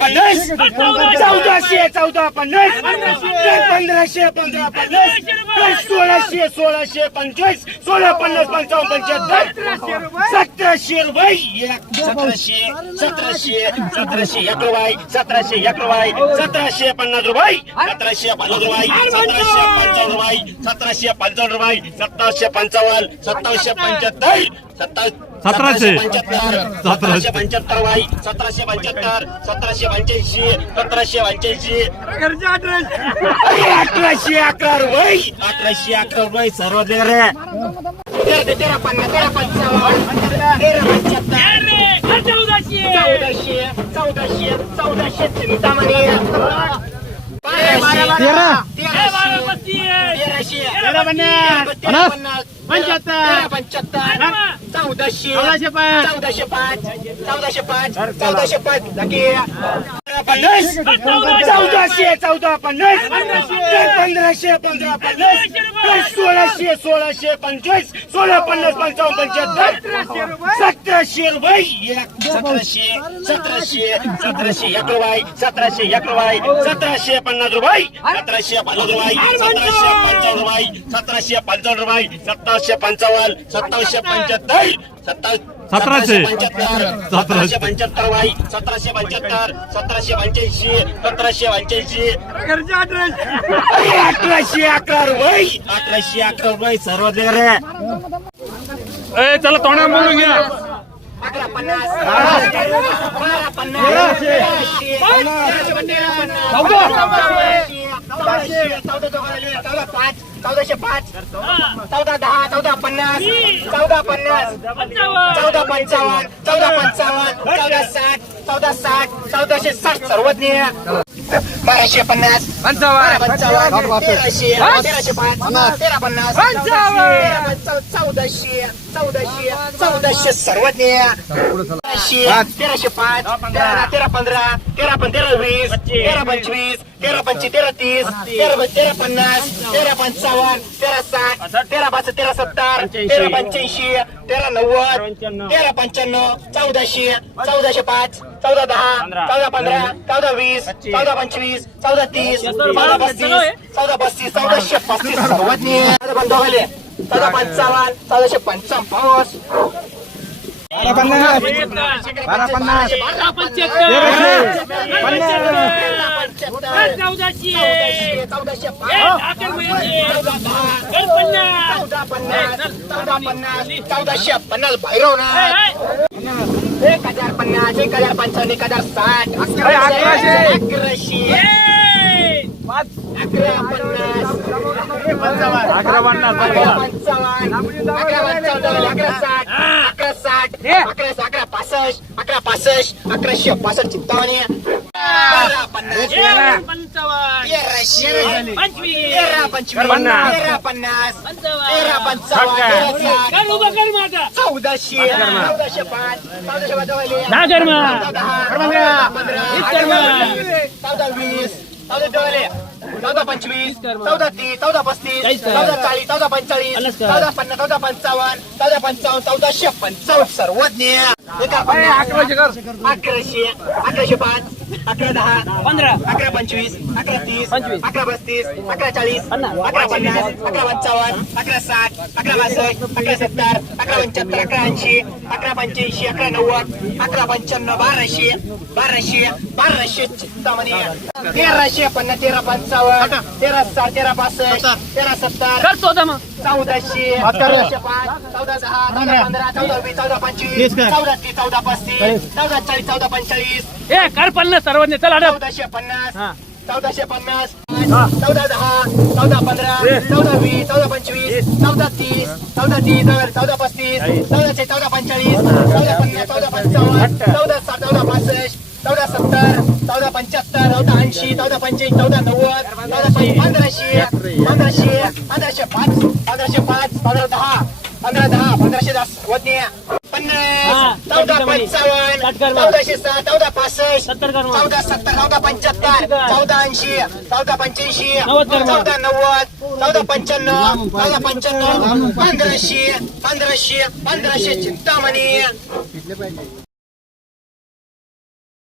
पन्नास चौदाशे चौदा पन्नास पंधराशे पंधरा पन्नास सोळाशे सोळाशे पंचवीस सोळा पन्नास पंचावन्न पंच्याहत्तर. सतराशे रुपये. एक सतराशे सतराशे सतराशे एक रुपये सतराशे एक रुपये सतराशे पन्नास रुपये. सतराशे पन्नास रुपये सतराशे पंचावन्न रुपये सतराशे पंचावन्न रुपये सतराशे पंचावन्न सत्तावीसशे पंच्याहत्तर सत्तावीस सतराशे. पंच्याहत्तर सतराशे. पंच्याहत्तर वाई सतराशे पंच्याहत्तर सतराशे पंच्याऐंशी सतराशे पंच्याऐंशी. अठराशे. अकरा रुपये अठराशे अकरा रुपये सर्व तेरा तेरा पन्नास तेरा पंचावन्न. तेरा पंच्याहत्तर. चौदाशे. चौदाशे चौदाशे चिंतामणी. तेरा तेराशे. तेरा पन्नास. पंच्याहत्तर. पंच्याहत्तर. चौदाशे. चौदाशे पाच. चौदाशे पाच. चौदाशे पाच चौदाशे पाच. पन्नास चौदाशे चौदा पन्नास पंधराशे. पंधरा पन्नास सोळाशे सोळाशे पंचवीस सोळा पन्नास पंचावन्न पंच्याहत्तर सतराशे रुपये. सतराशे सतराशे सतराशे एक रुपये सतराशे एक रुपये सतराशे पन्नास रुपये सतराशे पन्नास रुपये सतराशे पंचावन्न रुपये सतराशे पंचावन्न रुपये सतराशे पंचावन्न सत्तावीसशे पंच्याहत्तर सत्तावीस सतराशे. पंच्याहत्तर सतराशे पंच्याहत्तर वाई सतराशे पंच्याहत्तर सतराशे पंच्याऐंशी सतराशे पंच्याऐंशी. अठराशे. अकरा रुपये अठराशे अकरा रुपये सर्व ए चला तोंडा बोलून घ्या. अकरा पन्नास. बारा चौदा पाच. चौदाशे पाच. चौदा दहा चौदा पन्नास. चौदा पन्नास. चौदा पंचावन्न. चौदा पंचावन्न. चौदा साठ. चौदा साठ चौदाशे साठ सर्वज्ञ. बाराशे पन्नास तेराशे तेराशे पाच तेरा पन्नास चौदाशे चौदाशे चौदाशे सर्वज्ञ. तेराशे तेराशे पाच तेरा तेरा पंधरा तेरा पण तेरा वीस तेरा पंचवीस तेरा पंचवीस तेरा तीस तेरा तेरा पन्नास तेरा पंचावन्न तेरा साठ तेरा पाच तेरा सत्तर तेरा पंच्याऐंशी तेरा नव्वद तेरा पंच्याण्णव चौदाशे चौदाशे पाच चौदा दहा चौदा पंधरा चौदा वीस चौदा पंचवीस चौदा तीस चौदा पस्तीस चौदा पस्तीस चौदाशे पस्तीस. चौदा पंचावन्न चौदाशे पंचावन्न. पाऊस बारा पन्नास बारा पन्नास बारा चौदाशे चौदाशे पाच चौदा दहा चौदा पन्नास चौदा पन्नास चौदाशे पन्नास भैरवनाथ एक हजार पन्नास एक हजार पंचावन्न एक हजार साठ अकराशे अकराशे अकरा पन्नास अकरा पन्नास अकरा पंचावन्न अकरा पंचावन्न अकरा साठ अकरा साठ अकरा अकरा पासष्ट अकरा पासष्ट अकराशे पासष्ट तेराशे तेरा पन्नास. तेरा पंचावन्न. चौदाशे. चौदाशे पाच. चौदाशे पंधरा, चौदा वीस. चौदा चौदा पंचवीस चौदा तीस चौदा पस्तीस चौदा चाळीस चौदा पंचाळीस चौदा पन्नास चौदा पंचावन्न चौदा पंचावन्न चौदाशे पंचावन्न सर्वज्ञ अकराशे अकराशे पाच अकरा दहा पंधरा. अकरा पंचवीस अकरा तीस अकरा पस्तीस अकरा चाळीस अकरा पन्नास अकरा पंचावन्न अकरा साठ अकरा बासष्ट अकरा सत्तर अकरा पंच्याहत्तर अकरा ऐंशी अकरा पंच्याऐंशी अकरा नव्वद अकरा पंच्याण्णव बाराशे बाराशे बाराशे चिंतामणी तेराशे पन्नास तेरा पंचावन्न तेरा साठ तेरा पासष्ट तेरा सत्तर चौदाशे चौदाशे पाच चौदा दहा चौदा पंधरा चौदा वीस चौदा पंचवीस चौदा तीस चौदा पस्तीस चौदा चाळीस चौदा पंचेचाळीस. ए कर पन्नास सर्वांनी चला चौदाशे पन्नास. चौदाशे पन्नास चौदा दहा चौदा पंधरा चौदा वीस चौदा पंचवीस चौदा तीस चौदा तीस चौदा- पस्तीस चौदाशे चौदा पंचेचाळीस चौदा पन्नास चौदा पंचावन्न चौदा साठ चौदा पासष्ट चौदा सत्तर चौदा पंच्याहत्तर चौदा ऐंशी चौदा पंच्याऐंशी चौदा नव्वद चौदा पंधराशे पंधराशे पंधराशे पाच पंधराशे पाच पंधरा दहा पंधरा दहा पंधराशे दहा वज्ञ. पन्नास चौदा. पंचावन्न. चौदाशे सहा चौदा पासष्ट. चौदा सत्तर चौदा पंच्याहत्तर चौदा ऐंशी चौदा पंच्याऐंशी. चौदा नव्वद चौदा पंच्याण्णव चौदा पंच्याण्णव पंधराशे पंधराशे पंधराशे चिंतामणी